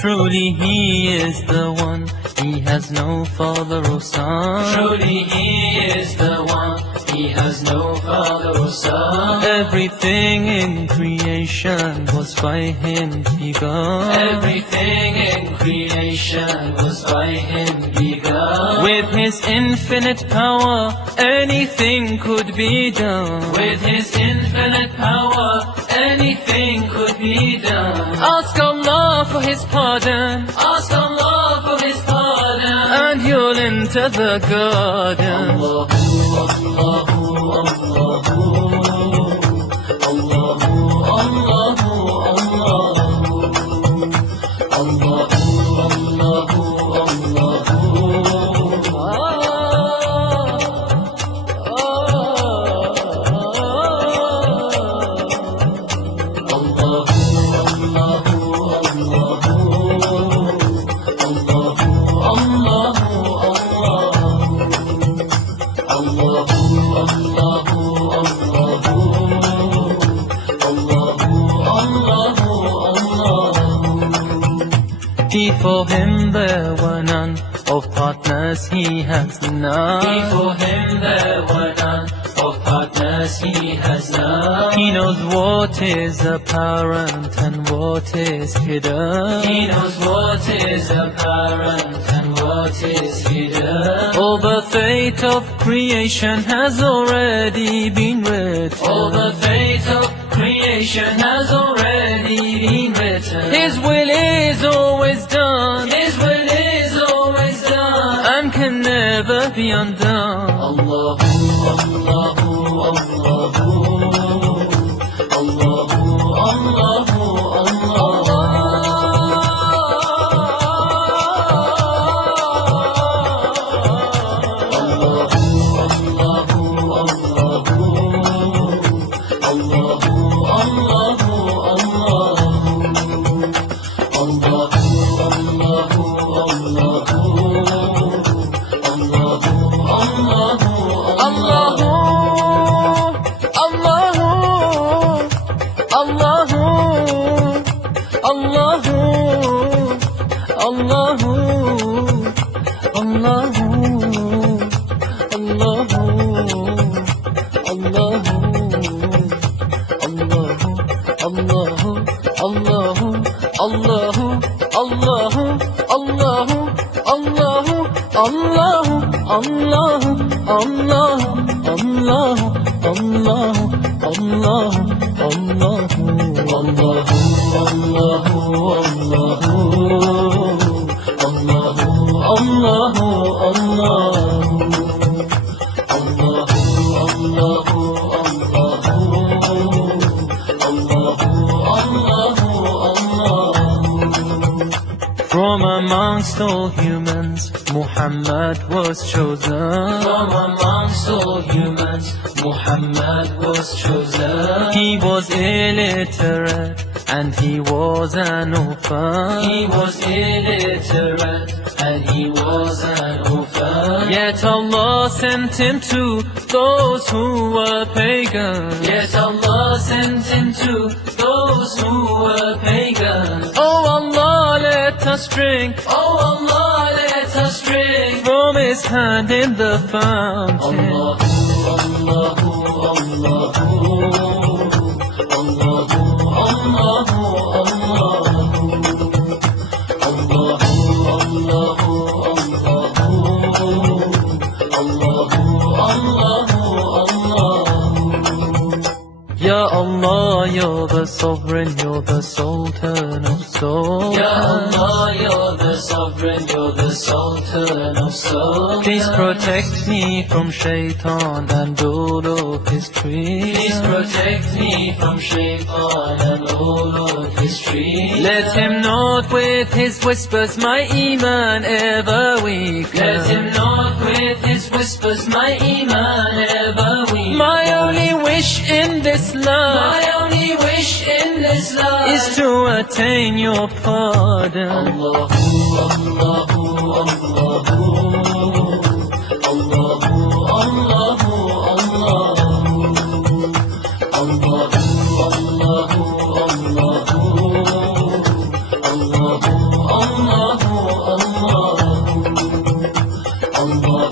Truly He is the one, He has no father or son. Truly He is the one, He has no father or son. Everything in creation was by Him begun. Everything in creation was by Him begun. With His infinite power, anything could be done. With His infinite power, anything could be done. Ask Allah for His pardon, Ask Allah for His pardon, and you'll enter the garden. Allahu, Allahu, Allahu, Allahu, Allahu, Allahu, Allahu, Before Him there were none, of partners He has none. Before Him there were none, of partners He has none. He knows what is apparent and what is hidden. He knows what is apparent and what is hidden. All the fate of creation has already been written. All the fate of creation has already been written. His will is always done, His will is always done, and can never be undone. Allahu, Allahu, Allahu, Allahu, Allahu, From amongst all humans, Muhammad was chosen. From amongst all humans, Muhammad was chosen. He was illiterate and he was an orphan. He was illiterate and he was an orphan. Yet Allah sent him to those who were pagan. Yet Allah sent him to those who were pagan. Oh Allah, let us drink. Oh Allah, let us drink From His hand in the fountain. Allahu, Allahu, Allahu, Allahu, Allahu, Allahu, Allahu, Allahu, Allahu, the sovereign, you're the sultan of sultans. Ya Allah, you're the sovereign, you're the sultan of sultans. Please protect me from shaitan and all of his tricks. Please protect me from shaitan and all of his tricks. Let him not with his whispers my iman ever weaken. Let him not with his whispers my iman ever weaken. My only wish in this life, My only wish in this life is to attain your pardon. Allahu, Allahu, Allahu, Allahu, Allahu, Allahu, Allahu, Allahu, Allahu, Allahu, Allahu, Allahu.